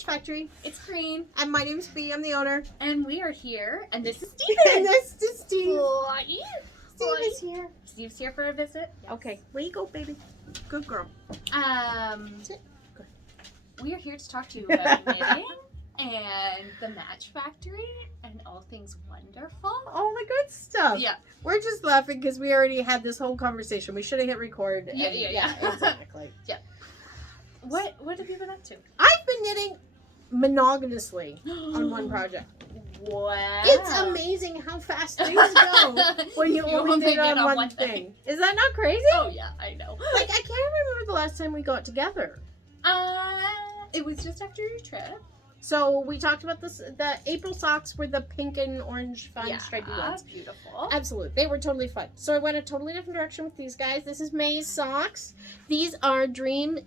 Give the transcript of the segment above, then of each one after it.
Match Factory. It's Kaireen. And my name's Bea, I'm the owner. And we are here, and this is And Steven. this is Steve. Boy. Steve is here. Steve's here for a visit. Yes. Okay, where you go, baby? Good girl. Sit. Good. We are here to talk to you about knitting and the Match Factory and all things wonderful. All the good stuff. Yeah. We're just laughing because we already had this whole conversation. We should have hit record. And Yeah. Exactly. Yeah. What have you been up to? I've been knitting monogamously on one project. Wow. It's amazing how fast things go when you only knit on one thing. Is that not crazy? Oh yeah, I know. Like, I can't remember the last time we got together. It was just after your trip. So we talked about this. The April socks were the pink and orange fun stripy ones. Beautiful. Absolutely. They were totally fun. So I went a totally different direction with these guys. This is May's socks. These are Dreaming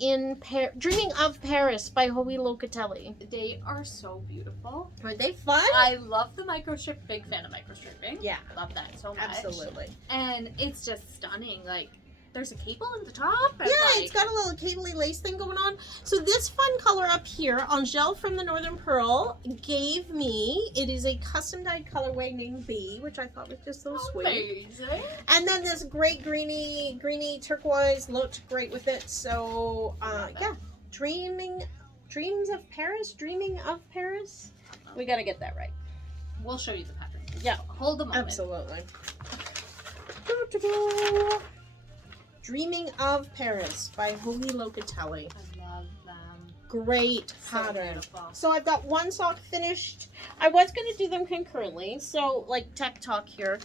of Paris by Howie Locatelli. They are so beautiful. Are they fun? I love the microstrip. Big fan of microstripping. Yeah. Love that so much. Absolutely. And it's just stunning. Like, there's a cable at the top. And yeah, it's got a little cabley lace thing going on. So this fun color up here on gel from the Northern Purl gave me, it is a custom dyed colorway named Bee, which I thought was just so sweet. Amazing. And then this great greeny turquoise looked great with it. So yeah, Dreaming of Paris. We got to get that right. We'll show you the pattern. Yeah. Hold the moment. Absolutely. Doo-doo-doo. Dreaming of Paris by Howie Locatelli. I love them. Great So pattern. beautiful. So I've got one sock finished. I was going to do them concurrently. So like tech talk here.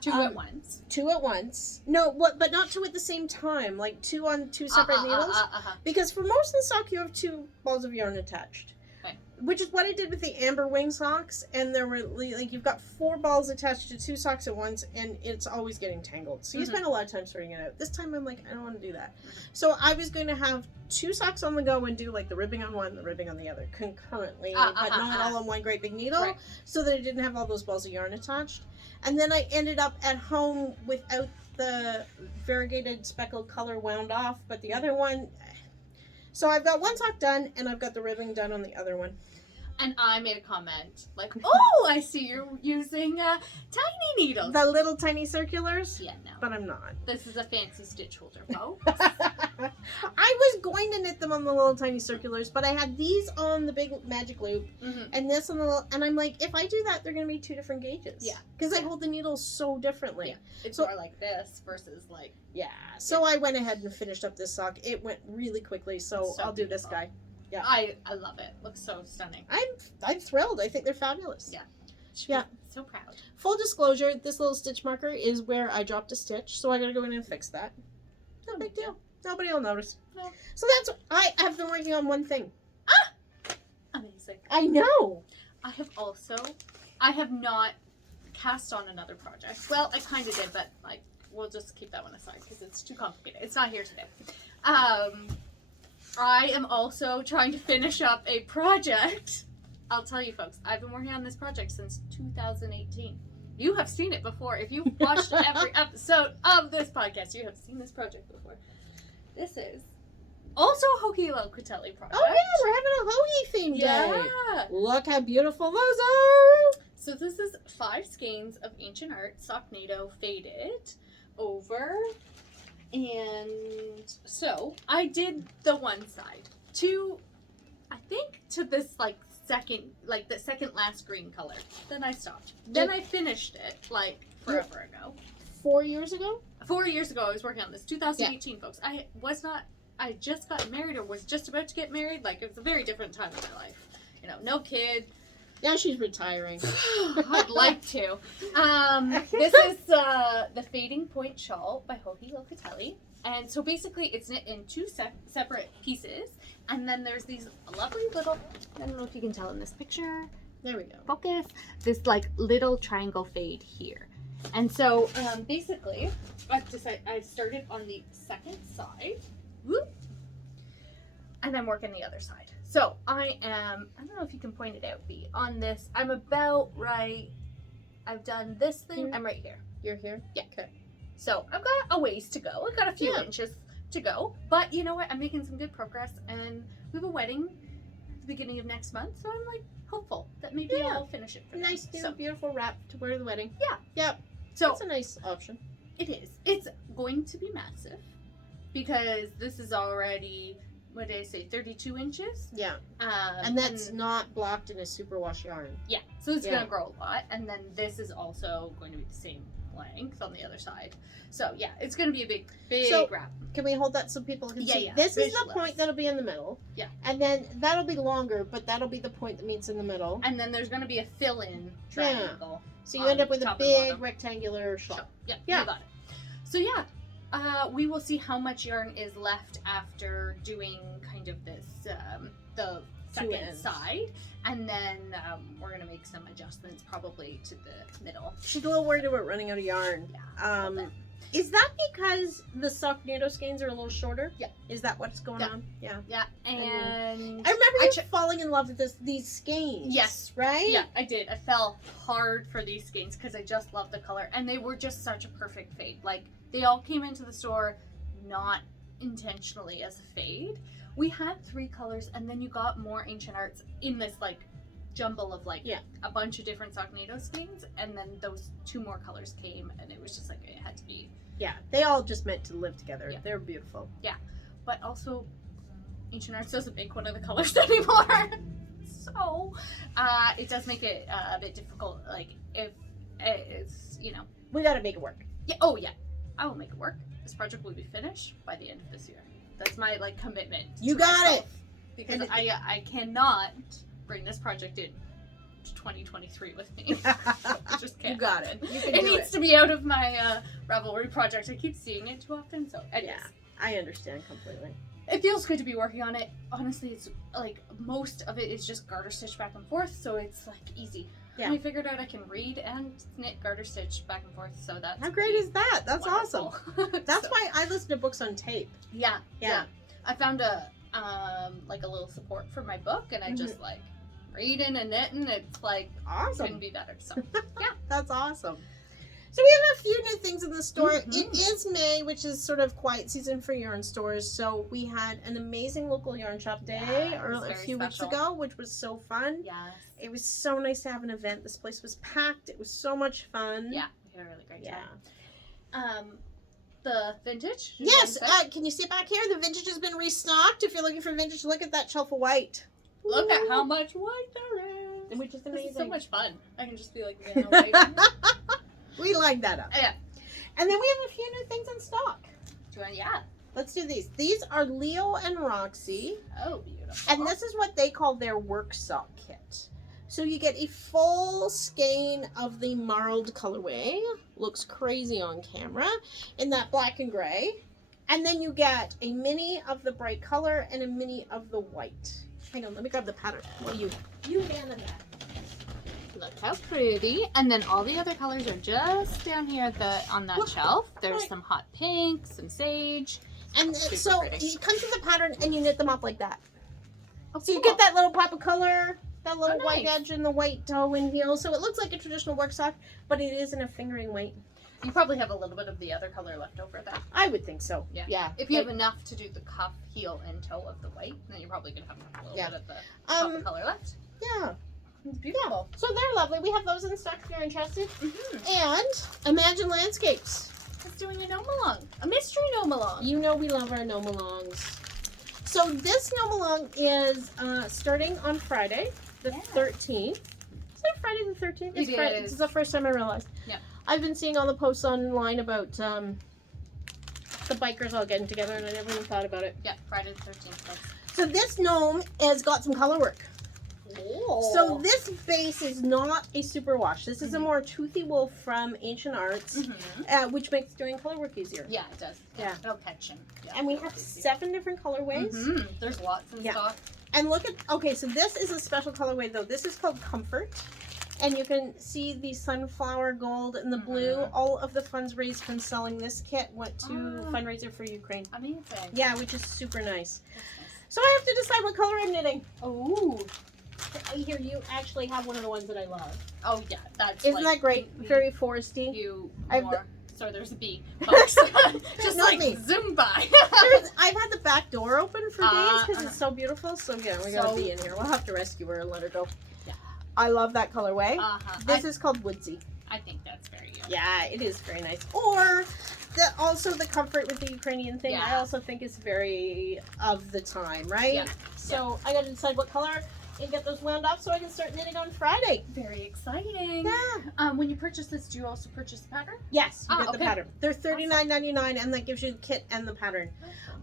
Two at once. Two at once. No, but not two at the same time. Like two on two separate needles. Because for most of the sock, you have two balls of yarn attached. Okay. Which is what I did with the amber wing socks, and there were like you've got 4 balls attached to 2 socks at once, and it's always getting tangled. So you spend a lot of time sorting it out. This time I'm like, I don't want to do that. So I was going to have 2 socks on the go and do like the ribbing on one, the ribbing on the other concurrently, but not all on one great big needle, so that I didn't have all those balls of yarn attached. And then I ended up at home without the variegated speckled color wound off, but the other one. So I've got one sock done, and I've got the ribbing done on the other one. And I made a comment like, "Oh, I see you're using tiny needles." The little tiny circulars? Yeah, no. But I'm not. This is a fancy stitch holder, folks. I was going to knit them on the little tiny circulars, but I had these on the big magic loop, and this on the little, and I'm like, if I do that, they're going to be 2 different gauges. Yeah. Because I hold the needles so differently. Yeah. It's So- more like this versus like... Yeah. So I went ahead and finished up this sock. It went really quickly, so I'll do this guy. Yeah. I love it. Looks so stunning. I'm thrilled. I think they're fabulous. Yeah. Yeah. So proud. Full disclosure, this little stitch marker is where I dropped a stitch, so I gotta go in and fix that. No big deal. Nobody will notice. No. So that's, I have been working on one thing. Amazing. I know. I have not cast on another project. Well, I kind of did, but like, we'll just keep that one aside because it's too complicated. It's not here today. I am also trying to finish up a project. I'll tell you folks, I've been working on this project since 2018. You have seen it before. If you've watched every episode of this podcast, you have seen this project before. This is also a Howie Locatelli project. Oh yeah, we're having a Hoagie theme day. Yeah. Look how beautiful those are. So this is 5 skeins of Ancient Art Socknado faded over. And so I did the one side to this like the second last green color. Then I stopped. Then I finished it like forever ago. 4 years ago? 4 years ago I was working on this. 2018, folks. I just got married or was just about to get married. Like, it was a very different time in my life. You know, no kid. Now she's retiring. I'd like to. This is the Fading Point Shawl by Howie Locatelli. And so basically it's knit in 2 separate pieces. And then there's these lovely little, I don't know if you can tell in this picture. There we go. Focus. This like little triangle fade here. And so basically I started on the second side. Whoop. And I'm working the other side. So I don't know if you can point it out, Bea. On this, I'm about right, I've done this thing, Here. I'm right here. You're here? Yeah. Okay. So I've got a ways to go. I've got a few Yeah. inches to go. But you know what? I'm making some good progress, and we have a wedding at the beginning of next month, so I'm like hopeful that maybe Yeah. I'll finish it for them. Nice, new, So, beautiful wrap to wear to the wedding. Yeah. Yep. so That's a nice option. it is. It's going to be massive because this is already, what did I say, 32 inches? Yeah. And that's not blocked in a superwash yarn. yeah, so it's Yeah. going to grow a lot. And then this is also going to be the same length on the other side. So yeah, it's going to be a big wrap. Can we hold that so people can Yeah, see? yeah. This is the Visualize. point that'll be in the middle. Yeah. And then that'll be longer, but that'll be the point that meets in the middle. And then there's going to be a fill-in triangle. So you end up with a top and big bottom. rectangular shawl. So, yeah, Yeah. you got it. So yeah, we will see how much yarn is left after doing kind of this, the second ends. side. And then we're going to make some adjustments probably to the middle. She's a little worried about running out of yarn. Yeah. a little bit. Is that because the sock NATO skeins are a little shorter? Yeah. Is that what's going Yeah. on? Yeah. Yeah, and I remember you falling in love with these skeins. Yes. Right? yeah, I did. I fell hard for these skeins because I just love the color, and they were just such a perfect fade. Like, they all came into the store not intentionally as a fade. We had 3 colors, and then you got more Ancient Arts in this like jumble of like a bunch of different Socknado skeins, and then those 2 more colors came, and it was just like it had to be. Yeah. They all just meant to live together. Yeah. They're beautiful. But also, Ancient Arts doesn't make one of the colors anymore. So, it does make it a bit difficult. Like, if it's, We gotta make it work. yeah, oh yeah, I will make it work. This project will be finished by the end of this year. That's my, like, commitment. You to got myself. it! Because And I cannot bring this project in to 2023 with me. It just can't You got happen. it. You can It do needs it. to be out of my Ravelry project. I keep seeing it too often, so anyways. Yeah. I understand completely. It feels good to be working on it. Honestly, it's like most of it is just garter stitch back and forth, so it's like easy. Yeah. I figured out I can read and knit garter stitch back and forth, so that's How great is that? That's awesome. awesome. That's why I listen to books on tape. Yeah, Yeah. yeah. I found a like a little support for my book, and I just like reading and knitting. It's like Awesome. couldn't be better. So That's awesome. So we have a few new things in the store. Mhm. It is May, which is sort of quiet season for yarn stores. So we had an amazing local yarn shop day Yeah, it was a very few weeks special. ago, which was so fun. yes, It was so nice to have an event. This place was packed. It was so much fun. yeah, we had a really great Yeah. time. The vintage. Yes. Can you see it back here? The vintage has been restocked. If you're looking for vintage, look at that shelf of white. Look at how much white there is. Which is This amazing. is so much fun. I can just be like, Vanna White. We lined that up. Yeah. And then we have a few new things in stock. Yeah. Let's do these. These are Leo and Roxy. Oh, beautiful. And this is what they call their work sock kit. So you get a full skein of the marled colorway. Looks crazy on camera. In that black and gray. And then you get a mini of the bright color and a mini of the white. Hang on, let me grab the pattern. Well, you hand them that. Look how pretty. And then all the other colors are just down here at on that shelf. There's Right. some hot pink, some sage. And Super so pretty. it comes with the pattern and you knit them up like that. Oh, So you cool. get that little pop of color, that little Oh, white nice. edge and the white toe and heel. So it looks like a traditional work sock, but it is in a fingering weight. You probably have a little bit of the other color left over then. I would think so. Yeah. Yeah. If you have enough to do the cuff, heel, and toe of the white, then you're probably going to have a little Yeah. bit of the top Um, of color left. Yeah. It's beautiful. So they're lovely. We have those in stock if you're interested. Mm-hmm. And Imagine Landscapes. It's doing a gnome along. A mystery gnome along. You know we love our gnome alongs. So this gnome along is starting on Friday, the 13th. Is it Friday the 13th? It Friday. is. This is the first time I realized. Yeah. I've been seeing all the posts online about the bikers all getting together, and I never even thought about it. Yeah, Friday the 13th. Folks. So this gnome has got some color work. Oh. So this base is not a super wash. This is a more toothy wool from Ancient Arts, which makes doing color work easier. Yeah, it does. Yeah. It'll catch him. Yeah, And we it'll have be easy. 7 different colorways. There's lots in Yeah. stock. And look at, okay, so this is a special colorway though. This is called Comfort. And you can see the sunflower gold and the blue. All of the funds raised from selling this kit went to fundraiser for Ukraine. Amazing. Yeah, which is super nice. That's So I have to decide what color I'm knitting. nice. Oh. Here, you actually have one of the ones that I love. Oh yeah, that's Isn't like, that great? Very foresty. You I've- more Sorry, there's a bee, folks. Just Not like me. zoom by. I've had the back door open for days because it's so beautiful. So yeah, we got a So- bee in here. We'll have to rescue her and let her go. Yeah. I love that colorway. This I is called Woodsy. think that's very good. Yeah, it is very nice. Or also the comfort with the Ukrainian thing. I Yeah. also think is very of the time, right? Yeah. So I got to decide what color and get those wound off so I can start knitting on Friday. Very exciting. Yeah. When you purchase this, do you also purchase the pattern? Yes, you Ah, get the okay. pattern. They're $39.99 and that gives you the kit and the pattern.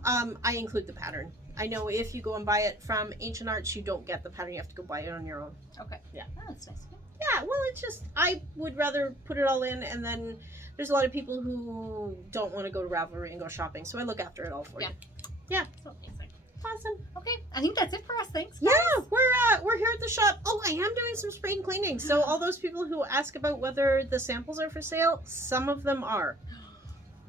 I include the pattern. I know if you go and buy it from Ancient Arts, you don't get the pattern. You have to go buy it on your own. Okay. Yeah. Oh, that's nice. Yeah, well, it's just, I would rather put it all in, and then there's a lot of people who don't want to go to Ravelry and go shopping, so I look after it all for you. Yeah. So amazing. Awesome. Okay, I think that's it for us. Thanks. Yeah, we're here at the shop. Oh, I am doing some spring cleaning. So all those people who ask about whether the samples are for sale, some of them are.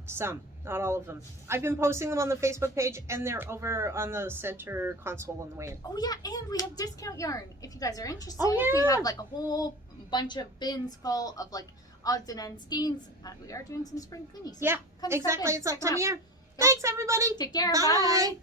Some, not all of them. I've been posting them on the Facebook page, and they're over on the center console on the way in. Oh yeah, and we have discount yarn. If you guys are interested, Oh, we yeah. have like a whole bunch of bins full of like odds and ends skeins. We are doing some spring cleaning. So Yeah, come stop exactly. in, It's that check 'em time of out. year. Thanks, everybody. Take care. Bye. Bye.